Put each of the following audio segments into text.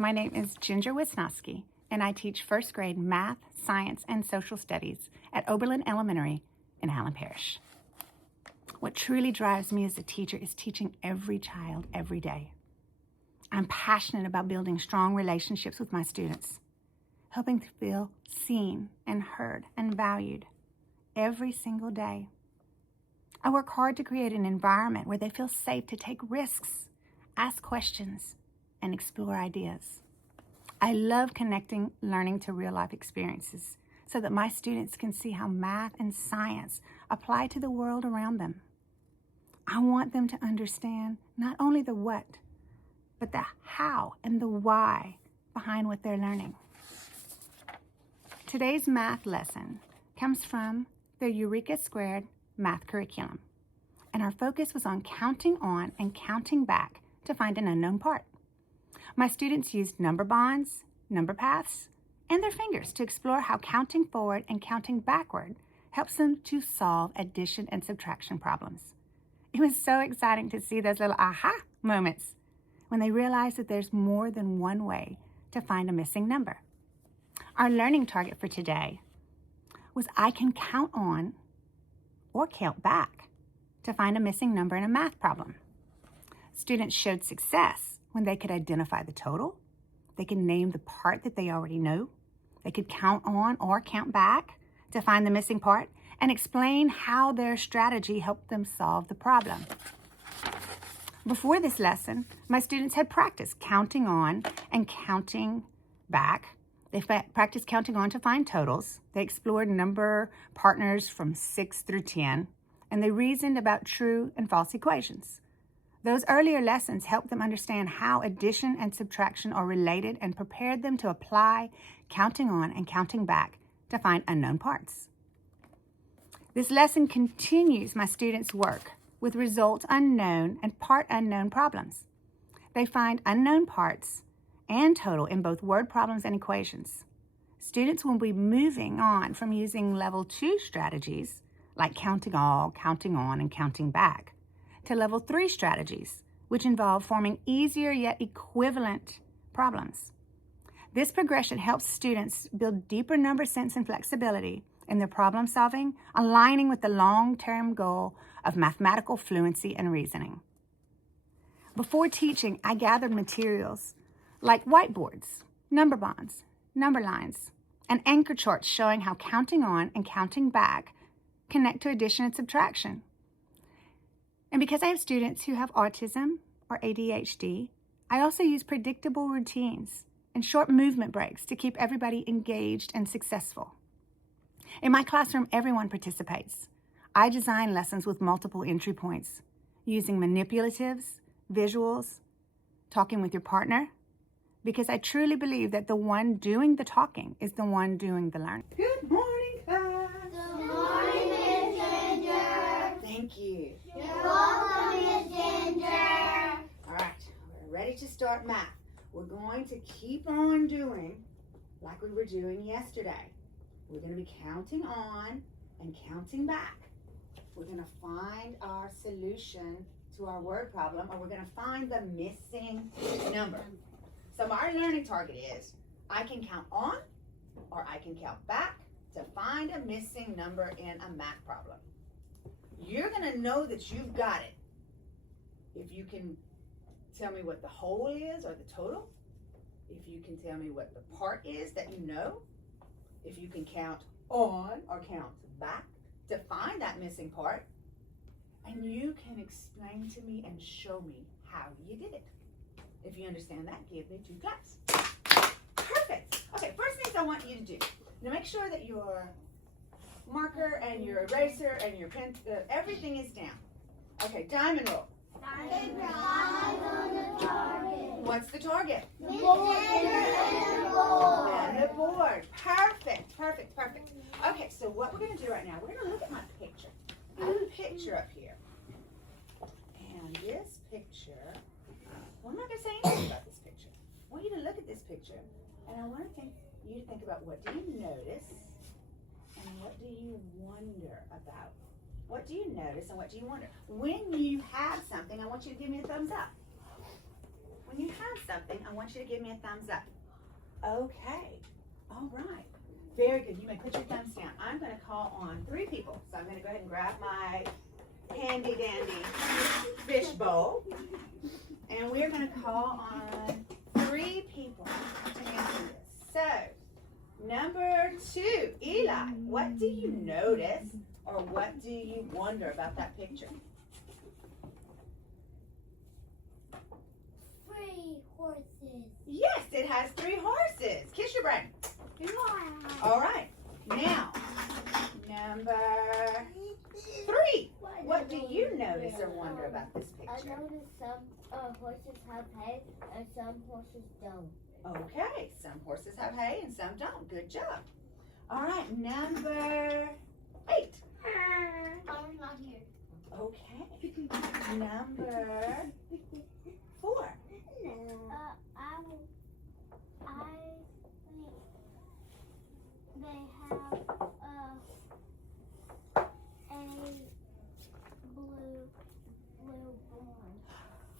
My name is Ginger Wisnoski, and I teach first grade math, science, and social studies at Oberlin Elementary in Allen Parish. What truly drives me as a teacher is teaching every child every day. I'm passionate about building strong relationships with my students, helping them feel seen and heard and valued every single day. I work hard to create an environment where they feel safe to take risks, ask questions, and explore ideas. I love connecting learning to real-life experiences so that my students can see how math and science apply to the world around them. I want them to understand not only the what, but the how and the why behind what they're learning. Today's math lesson comes from the Eureka Squared math curriculum, and our focus was on counting on and counting back to find an unknown part. My students used number bonds, number paths, and their fingers to explore how counting forward and counting backward helps them to solve addition and subtraction problems. It was so exciting to see those little aha moments when they realized that there's more than one way to find a missing number. Our learning target for today was I can count on or count back to find a missing number in a math problem. Students showed success when they could identify the total, they could name the part that they already know, they could count on or count back to find the missing part, and explain how their strategy helped them solve the problem. Before this lesson, my students had practiced counting on and counting back. They practiced counting on to find totals. They explored number partners from 6 through 10, and they reasoned about true and false equations. Those earlier lessons helped them understand how addition and subtraction are related and prepared them to apply counting on and counting back to find unknown parts. This lesson continues my students' work with results unknown and part unknown problems. They find unknown parts and total in both word problems and equations. Students will be moving on from using level 2 strategies like counting all, counting on, and counting back to level 3 strategies, which involve forming easier yet equivalent problems. This progression helps students build deeper number sense and flexibility in their problem solving, aligning with the long-term goal of mathematical fluency and reasoning. Before teaching, I gathered materials like whiteboards, number bonds, number lines, and anchor charts showing how counting on and counting back connect to addition and subtraction. And because I have students who have autism or ADHD, I also use predictable routines and short movement breaks to keep everybody engaged and successful. In my classroom, everyone participates. I design lessons with multiple entry points, using manipulatives, visuals, talking with your partner, because I truly believe that the one doing the talking is the one doing the learning. Good morning, class. Good morning, Miss Ginger. Thank you. You're welcome, Miss Ginger. All right, we're ready to start math. We're going to keep on doing like we were doing yesterday. We're going to be counting on and counting back. We're going to find our solution to our word problem, or we're going to find the missing number. So our learning target is I can count on or I can count back to find a missing number in a math problem. You're going to know that you've got it if you can tell me what the whole is or the total, if you can tell me what the part is that you know, if you can count on or count back to find that missing part, and you can explain to me and show me how you did it. If you understand that, give me 2 claps. Perfect. Okay, first things I want you to do. Now make sure that your marker and your eraser and your pen, everything is down. Okay, diamond roll. Keep your eyes on the target. What's the target? Miss Ginger and the board. And the board. Perfect, perfect, perfect. Okay, so what we're going to do right now, we're going to look at my picture. I have a picture up here. And this picture, well, I'm not going to say anything about this picture. I want you to look at this picture, and I want you to think about what do you notice and what do you wonder about. What do you notice and what do you wonder? When you have something, I want you to give me a thumbs up. When you have something, I want you to give me a thumbs up. Okay. All right. Very good. You may put your thumbs down. I'm going to call on 3 people. So I'm going to go ahead and grab my handy dandy fish bowl. And we're going to call on 3 people to answer this. So, number 2, Eli, what do you notice or what do you wonder about that picture? 3 horses. Yes, it has 3 horses. Kiss your brain. Wow. All right. Now, number 3. What do you notice or wonder about this I picture? noticed some horses have hay and some horses don't. Okay, some horses have hay and some don't. Good job. All right, number 8. I'm not here. Okay. Number 4. They have a blue barn.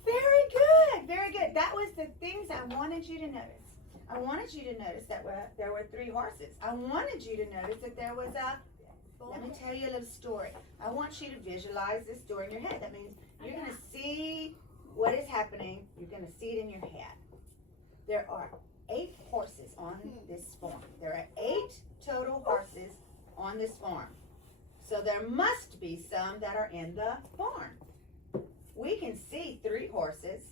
Very good. Very good. That was the things I wanted you to notice. I wanted you to notice that there were 3 horses. I wanted you to notice that there was let me tell you a little story. I want you to visualize this story in your head. That means you're going to see what is happening. You're going to see it in your head. There are 8 horses on this farm. There are 8 total horses on this farm. So there must be some that are in the barn. We can see 3 horses.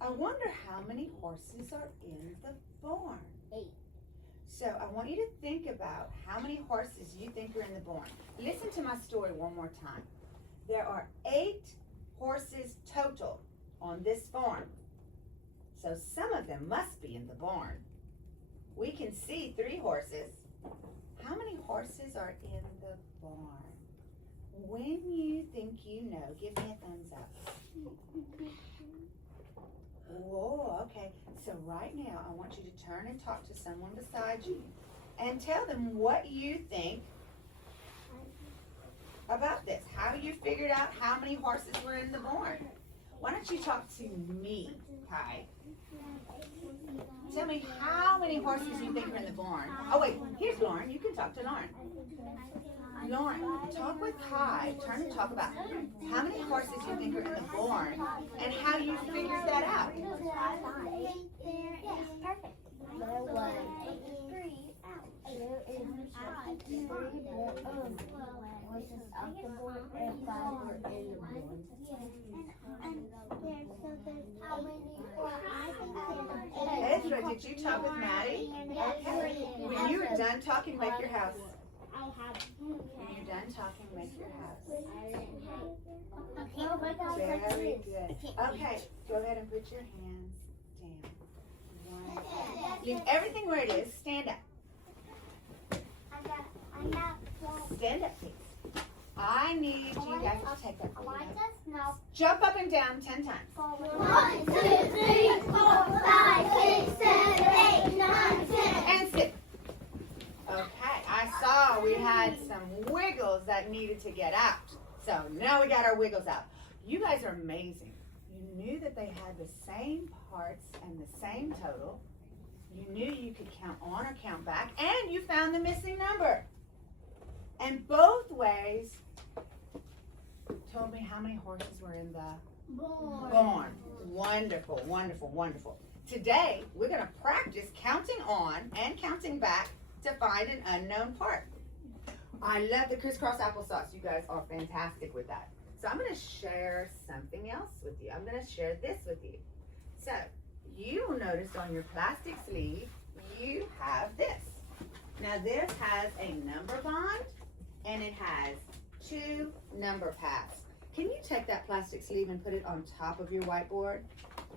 I wonder how many horses are in the barn. 8. So I want you to think about how many horses you think are in the barn. Listen to my story one more time. There are 8 horses total on this farm. So some of them must be in the barn. We can see 3 horses. How many horses are in the barn? When you think you know, give me a thumbs up. Whoa, okay. So right now, I want you to turn and talk to someone beside you and tell them what you think about this. How you figured out how many horses were in the barn. Why don't you talk to me, Kai? Tell me how many horses you think are in the barn. Oh wait, here's Lauren. You can talk to Lauren. Lauren, talk with Kai. Turn and talk about how many horses you think are in the barn and how you figured that out. Perfect. There was 3 horses out the barn and 5 were in the barn. Ezra, did you talk with Maddie? Okay. When you are done talking, make your house. When you're done talking, make your house. Very good. Okay, go ahead and put your hands down. Wonderful. Leave everything where it is. Stand up. Stand up, please. I need you guys to take that. Jump up and down 10 times. 1, 2, 3, 4, 5, 6, 7, 8, 9, 10. And sit. Okay, I saw we had some wiggles that needed to get out. So now we got our wiggles out. You guys are amazing. You knew that they had the same parts and the same total. You knew you could count on or count back, and you found the missing number. And both ways told me how many horses were in the barn. Wonderful, wonderful, wonderful. Today, we're going to practice counting on and counting back to find an unknown part. I love the crisscross applesauce. You guys are fantastic with that. So I'm going to share something else with you. I'm going to share this with you. So you will notice on your plastic sleeve, you have this. Now this has a number bond and it has 2 number pads. Can you take that plastic sleeve and put it on top of your whiteboard?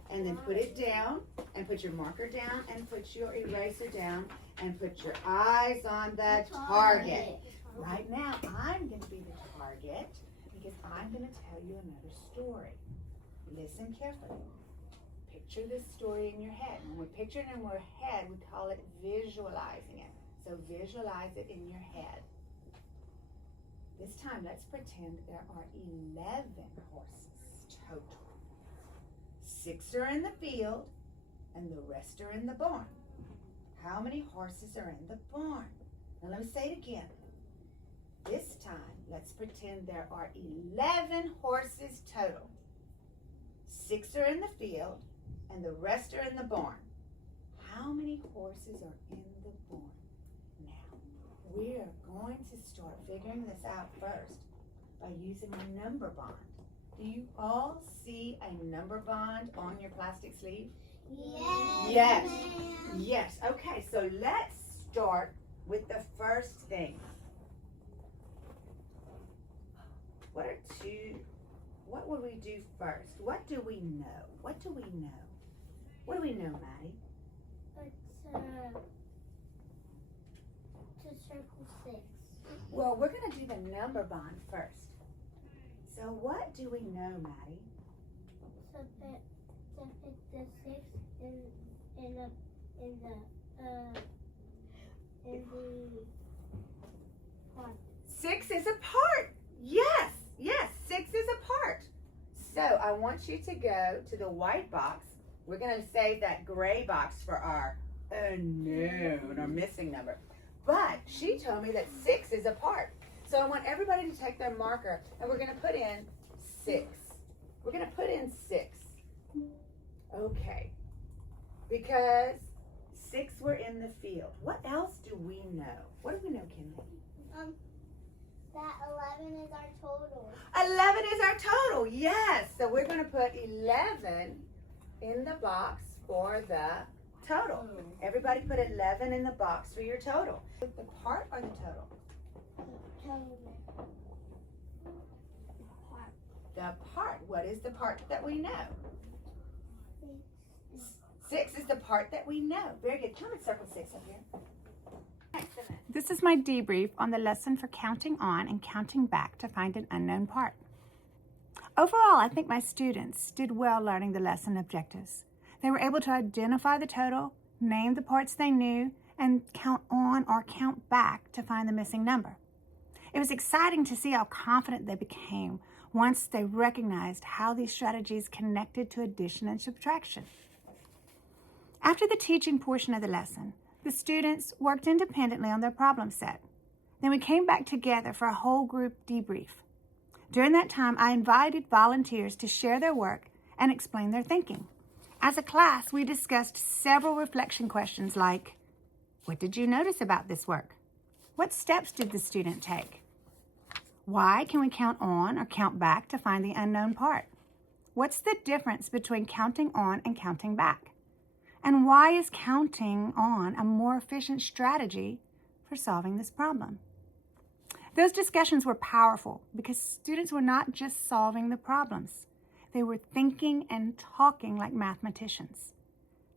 And then put it down and put your marker down and put your eraser down and put your eyes on the target. Right now, I'm going to be the target because I'm going to tell you another story. Listen carefully. Picture this story in your head. When we picture it in our head, we call it visualizing it. So visualize it in your head. This time, let's pretend there are 11 horses total. 6 are in the field and the rest are in the barn. How many horses are in the barn? Now let me say it again. This time, let's pretend there are 11 horses total. 6 are in the field and the rest are in the barn. How many horses are in the barn? Now, we're going to start figuring this out first by using a number bond. Do you all see a number bond on your plastic sleeve? Yes. Yes. Okay, so let's start with the first thing. What would we do first? What do we know? What do we know? What do we know, Maddie? To circle 6. Well, we're going to do the number bond first. So what do we know, Maddie? So to fit the 6 in the part. 6 is a part. Yes, 6 is a part. So I want you to go to the white box. We're going to save that gray box for our unknown or missing number. But she told me that 6 is a part. So I want everybody to take their marker and we're going to put in 6. We're going to put in 6. Okay. Because 6 were in the field. What else do we know? What do we know, Kinley? That 11 is our total. 11 is our total, yes. So we're going to put 11 in the box for the total. Everybody put 11 in the box for your total. The part or the total? The part. What is the part that we know? 6 is the part that we know. Very good. Come and circle 6 up here. Excellent. This is my debrief on the lesson for counting on and counting back to find an unknown part. Overall, I think my students did well learning the lesson objectives. They were able to identify the total, name the parts they knew, and count on or count back to find the missing number. It was exciting to see how confident they became once they recognized how these strategies connected to addition and subtraction. After the teaching portion of the lesson, the students worked independently on their problem set. Then we came back together for a whole group debrief. During that time, I invited volunteers to share their work and explain their thinking. As a class, we discussed several reflection questions like, what did you notice about this work? What steps did the student take? Why can we count on or count back to find the unknown part? What's the difference between counting on and counting back? And why is counting on a more efficient strategy for solving this problem? Those discussions were powerful because students were not just solving the problems. They were thinking and talking like mathematicians.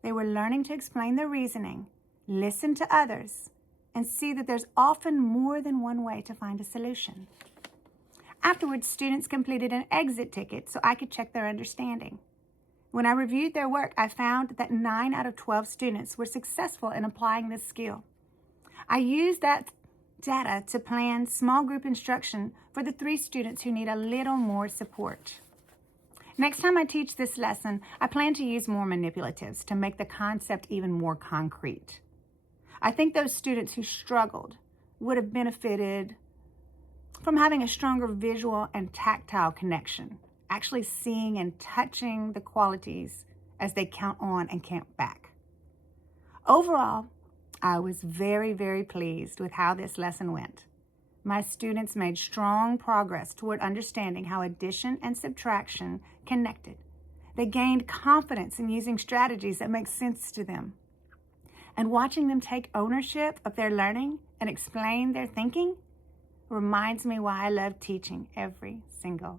They were learning to explain their reasoning, listen to others, and see that there's often more than one way to find a solution. Afterwards, students completed an exit ticket so I could check their understanding. When I reviewed their work, I found that 9 out of 12 students were successful in applying this skill. I used that data to plan small group instruction for the 3 students who need a little more support. Next time I teach this lesson, I plan to use more manipulatives to make the concept even more concrete. I think those students who struggled would have benefited from having a stronger visual and tactile connection, actually seeing and touching the qualities as they count on and count back. Overall, I was very, very pleased with how this lesson went. My students made strong progress toward understanding how addition and subtraction connected. They gained confidence in using strategies that make sense to them. And watching them take ownership of their learning and explain their thinking reminds me why I love teaching every single